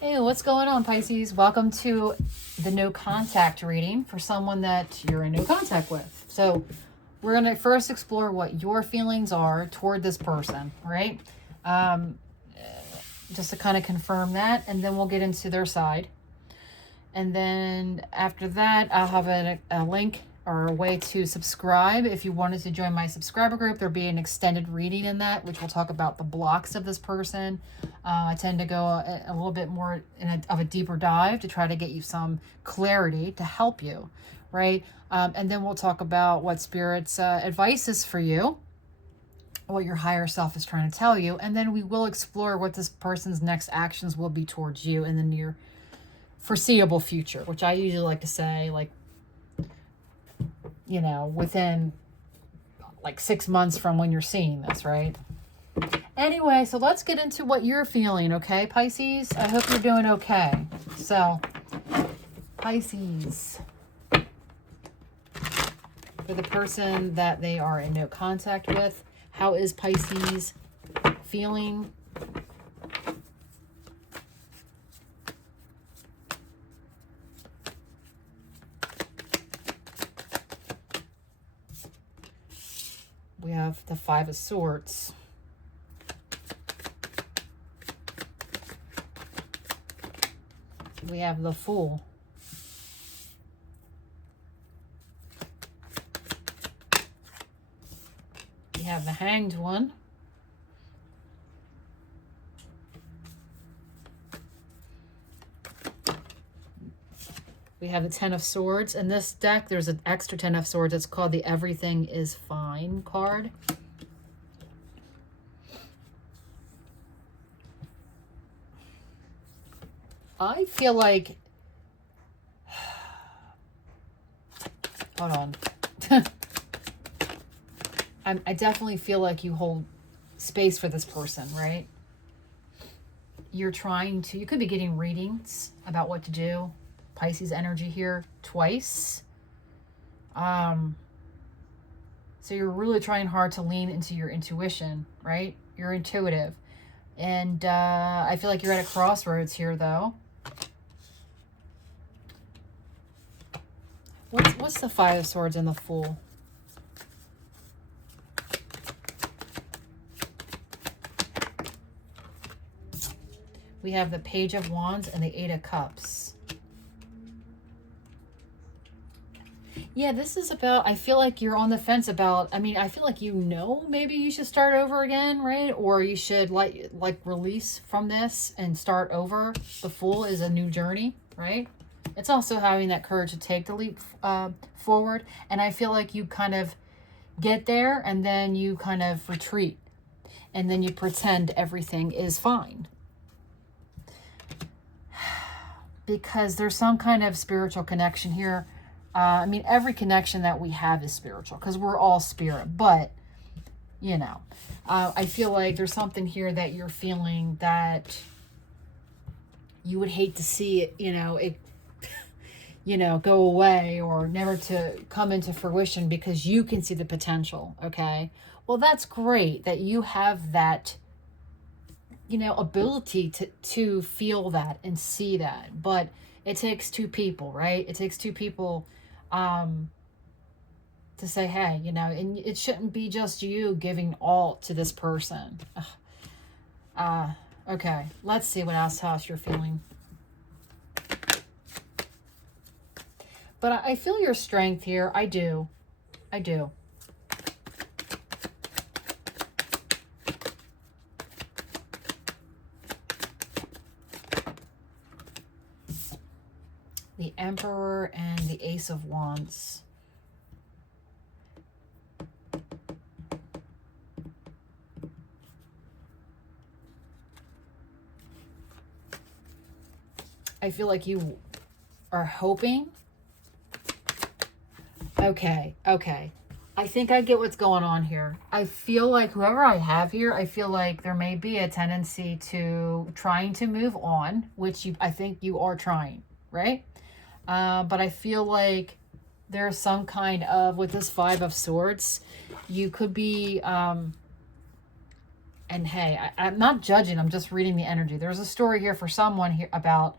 Hey, what's going on, Pisces? Welcome to the no contact reading for someone that you're in no contact with. So, we're going to first explore what your feelings are toward this person, right? Um, just to kind of confirm that, and then we'll get into their side. And then after that, I'll have a link or a way to subscribe. If you wanted to join my subscriber group, there'll be an extended reading in that, which will talk about the blocks of this person. I tend to go a little bit more of a deeper dive to try to get you some clarity to help you, right? And then we'll talk about what Spirit's advice is for you, what your higher self is trying to tell you, and then we will explore what this person's next actions will be towards you in the near foreseeable future, which I usually like to say, like, within like 6 months from when you're seeing this, right? Anyway, so let's get into what you're feeling, okay, Pisces? I hope you're doing okay. So, Pisces, for the person that they are in no contact with, how is Pisces feeling? We have the Five of Swords. We have the Fool. We have the Hanged One. We have the Ten of Swords. In this deck, there's an extra Ten of Swords. It's called the Everything is Fine card. I feel like... Hold on. I definitely feel like you hold space for this person, right? You're trying to... You could be getting readings about what to do. Pisces energy here twice. So you're really trying hard to lean into your intuition, right? You're intuitive. And I feel like you're at a crossroads here, though. What's the Five of Swords and the Fool? We have the Page of Wands and the Eight of Cups. Yeah, this is about, I feel like you're on the fence about, I feel like maybe you should start over again, right? Or you should like release from this and start over. The Fool is a new journey, right? It's also having that courage to take the leap forward. And I feel like you kind of get there and then you kind of retreat. And then you pretend everything is fine. Because there's some kind of spiritual connection here. Every connection that we have is spiritual because we're all spirit. But, I feel like there's something here that you're feeling that you would hate to see it, go away or never to come into fruition because you can see the potential, okay? Well, that's great that you have that, ability to feel that and see that. But it takes two people, right? It takes two people to say, hey, and it shouldn't be just you giving all to this person. Okay, let's see what else you're feeling. But I feel your strength here. I do. I do. The Emperor and the Ace of Wands. I feel like you are hoping. Okay. I think I get what's going on here. I feel like whoever I have here, I feel like there may be a tendency to trying to move on, which I think you are trying, right? But I feel like there's some kind of, with this Five of Swords, you could be And hey, I'm not judging. I'm just reading the energy. There's a story here for someone here about,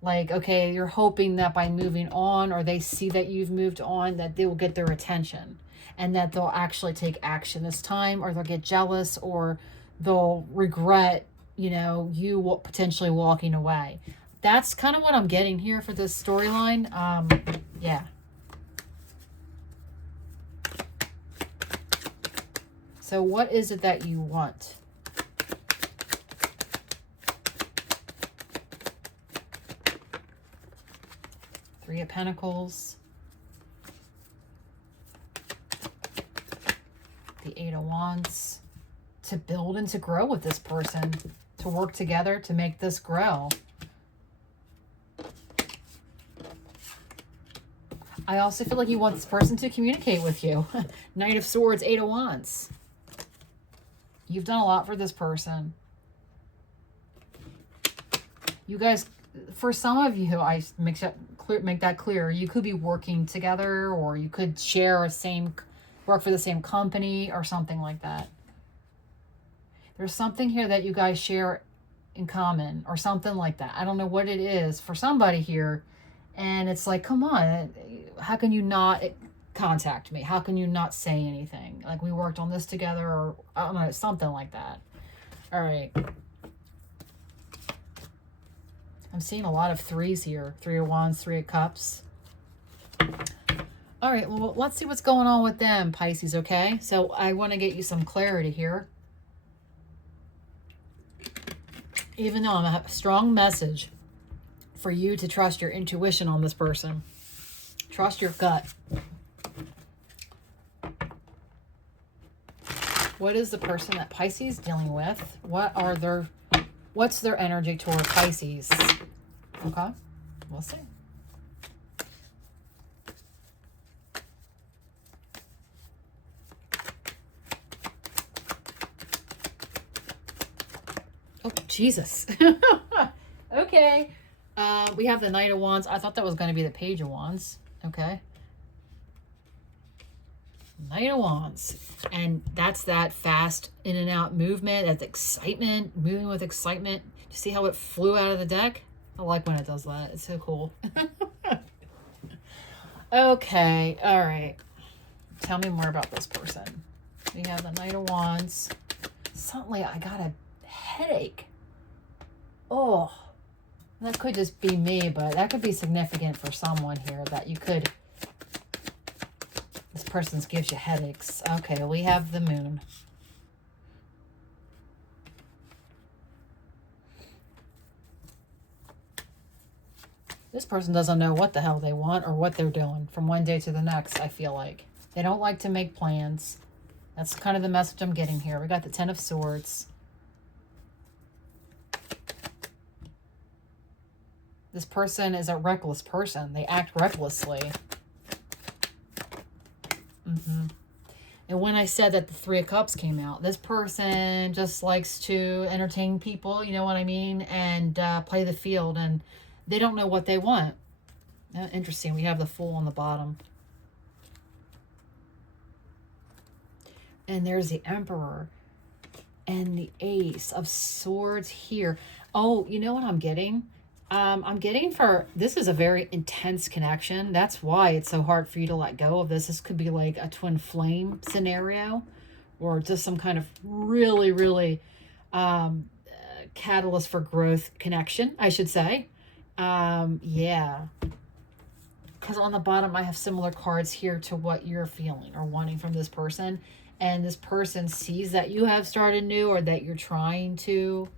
like, okay, you're hoping that by moving on, or they see that you've moved on, that they will get their attention and that they'll actually take action this time, or they'll get jealous, or they'll regret, you know, you potentially walking away. That's kind of what I'm getting here for this storyline. Yeah. So what is it that you want? Three of Pentacles. The Eight of Wands. To build and to grow with this person. To work together to make this grow. I also feel like you want this person to communicate with you. Knight of Swords, Eight of Wands. You've done a lot for this person. You guys, for some of you, I make that clear. You could be working together, or you could share work for the same company or something like that. There's something here that you guys share in common or something like that. I don't know what it is for somebody here. And it's like, come on, how can you not contact me? How can you not say anything? Like, we worked on this together, or I don't know, something like that. All right. I'm seeing a lot of threes here. Three of Wands, Three of Cups. All right, well, let's see what's going on with them, Pisces, okay? So I want to get you some clarity here. Even though I'm a strong message for you to trust your intuition on this person. Trust your gut. What is the person that Pisces dealing with? What's their energy toward Pisces? Okay, we'll see. Oh, Jesus. Okay. We have the Knight of Wands. I thought that was going to be the Page of Wands. Okay. Knight of Wands. And that's that fast in and out movement. That's excitement. Moving with excitement. You see how it flew out of the deck? I like when it does that. It's so cool. Okay. All right. Tell me more about this person. We have the Knight of Wands. Suddenly I got a headache. Oh. That could just be me, but that could be significant for someone here that you could... This person gives you headaches. Okay, we have the Moon. This person doesn't know what the hell they want or what they're doing from one day to the next, I feel like. They don't like to make plans. That's kind of the message I'm getting here. We got the Ten of Swords. This person is a reckless person. They act recklessly. And when I said that the Three of Cups came out, this person just likes to entertain people, you know what I mean? And play the field. And they don't know what they want. Interesting. We have the Fool on the bottom. And there's the Emperor. And the Ace of Swords here. Oh, you know what I'm getting? I'm getting this is a very intense connection. That's why it's so hard for you to let go of this. This could be like a twin flame scenario, or just some kind of really, really catalyst for growth connection, I should say. Yeah. Because on the bottom, I have similar cards here to what you're feeling or wanting from this person. And this person sees that you have started new, or that you're trying to.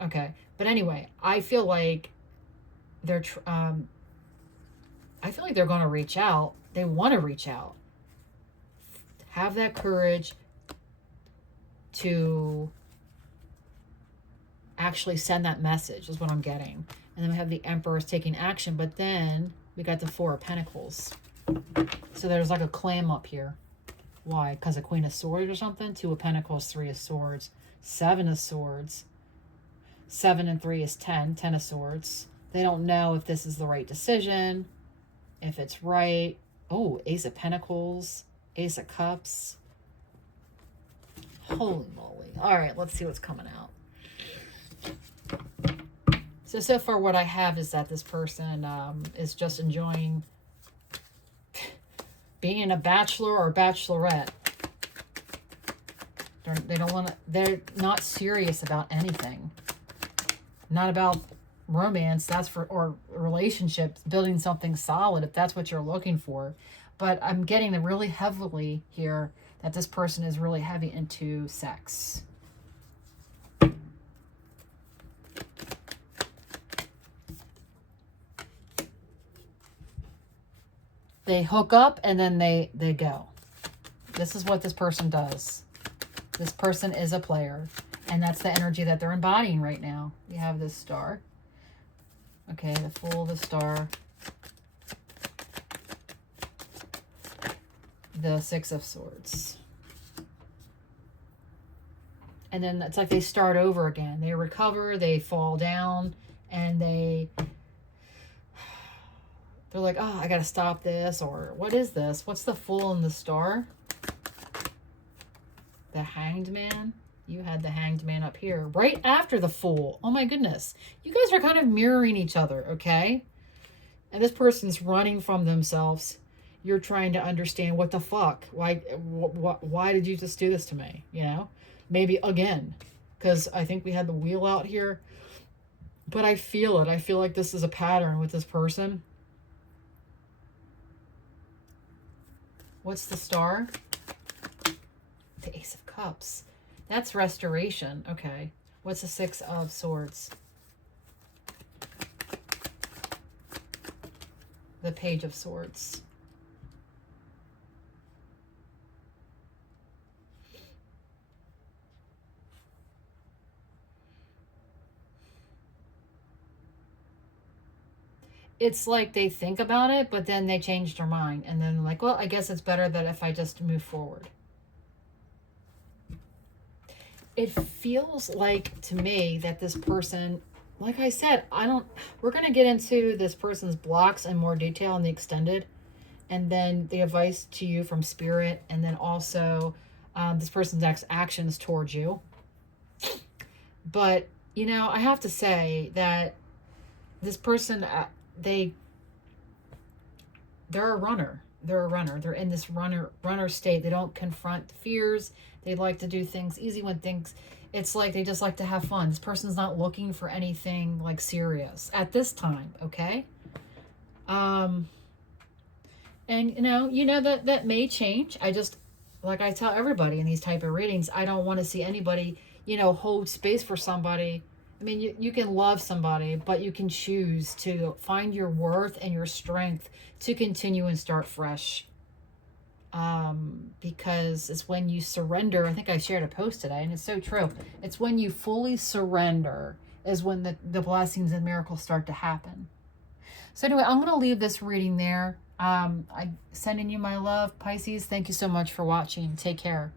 Okay. But anyway, I feel like they're going to reach out. They want to reach out. Have that courage to actually send that message is what I'm getting. And then we have the Emperor's taking action, but then we got the Four of Pentacles. So there's like a clam up here. Why? Because of Queen of Swords or something? Two of Pentacles, Three of Swords, Seven of Swords. 7 and 3 is 10. 10 of Swords. They don't know if this is the right decision, if it's right. Oh, Ace of Pentacles, Ace of Cups. Holy moly. All right, let's see what's coming out. So far what I have is that this person is just enjoying being a bachelor or bachelorette. They're not serious about anything. Not about romance, or relationships, building something solid, if that's what you're looking for. But I'm getting really heavily here that this person is really heavy into sex. They hook up and then they go. This is what this person does. This person is a player. And that's the energy that they're embodying right now. You have this star. Okay, the Fool, the Star. The Six of Swords. And then it's like they start over again. They recover, they fall down, and they're like, oh, I got to stop this, or what is this? What's the Fool and the Star? The Hanged Man. You had the Hanged Man up here right after the Fool. Oh my goodness. You guys are kind of mirroring each other, okay? And this person's running from themselves. You're trying to understand what the fuck. Why did you just do this to me? You know? Maybe again. Because I think we had the Wheel out here. But I feel it. I feel like this is a pattern with this person. What's the Star? The Ace of Cups. That's restoration. Okay. What's the Six of Swords? The Page of Swords. It's like they think about it, but then they change their mind. And then like, well, I guess it's better that if I just move forward. It feels like to me that this person, like I said, we're going to get into this person's blocks in more detail in the extended, and then the advice to you from Spirit, and then also this person's next actions towards you. But, you know, I have to say that this person, they're a runner. They're a runner. They're in this runner state. They don't confront fears. They like to do things easy when it's like they just like to have fun. This person's not looking for anything like serious at this time, okay? And you know that may change. I just, like I tell everybody in these type of readings, I don't want to see anybody, you know, hold space for somebody. I mean, you can love somebody, but you can choose to find your worth and your strength to continue and start fresh. Because it's when you surrender. I think I shared a post today, and it's so true. It's when you fully surrender is when the blessings and miracles start to happen. So anyway, I'm going to leave this reading there. I'm sending you my love, Pisces. Thank you so much for watching. Take care.